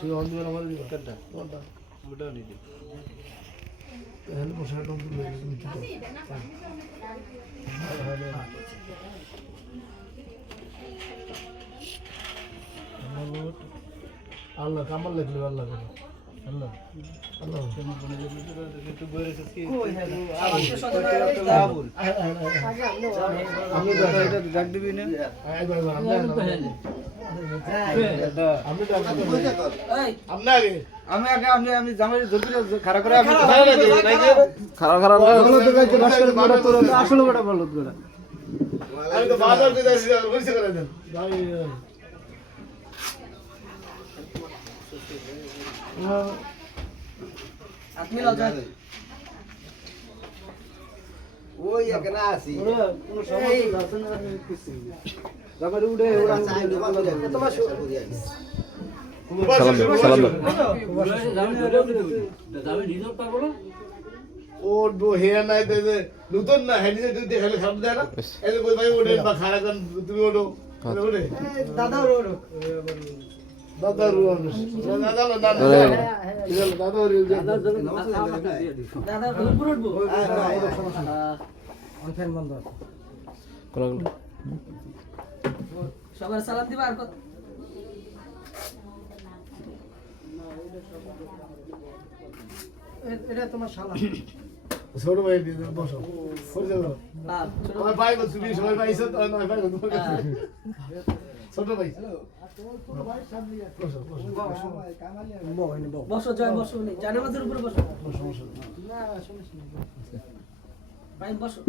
সেই অন্ধকার আমার দিবা কোনটা কোনটা ওটাও নিয়ে দিই তাহলে পোশাক টম তুলে তুমি কি আল্লাহ কামাল লাগলো আল্লাহ আল্লাহ আল্লাহ একটু বলেছিস কি আমি এটা ডাক দিবি না আমি জামাই ধরবি খারাপ করে আমি খারাপ খারাপ আসলে বড় বলদ গোড়া আমি তো বাজার দিতে আসি পরিচয় করে দেন ভাই আপনি লজা ওই এখানে আসি কোনো সমস্যা আছে না কিছু জামাই উড়ে ওরা তোমার সালাম ও হেয়া নাই যে নতুন না হেডি যে দেখালে খারাপ দেয় না এই যে ভাই ওঠে বা খারাপ গান তুমি ওঠো ওঠে দাদা ওরো দাদা রুয়ান দাদা দাদা দাদা দাদা উপর উঠবো ফ্যান বন্ধ সবার সালাম দিবা আর কত এটা তোমার শালা ছোট ভাই বসো পরিচয় করো সবাই ভাই বলছি সবাই ভাই এসে নয় ভাই ছোট ভাই বসো জয় বসো জানে মাঝের উপরে বসো ভাই বসো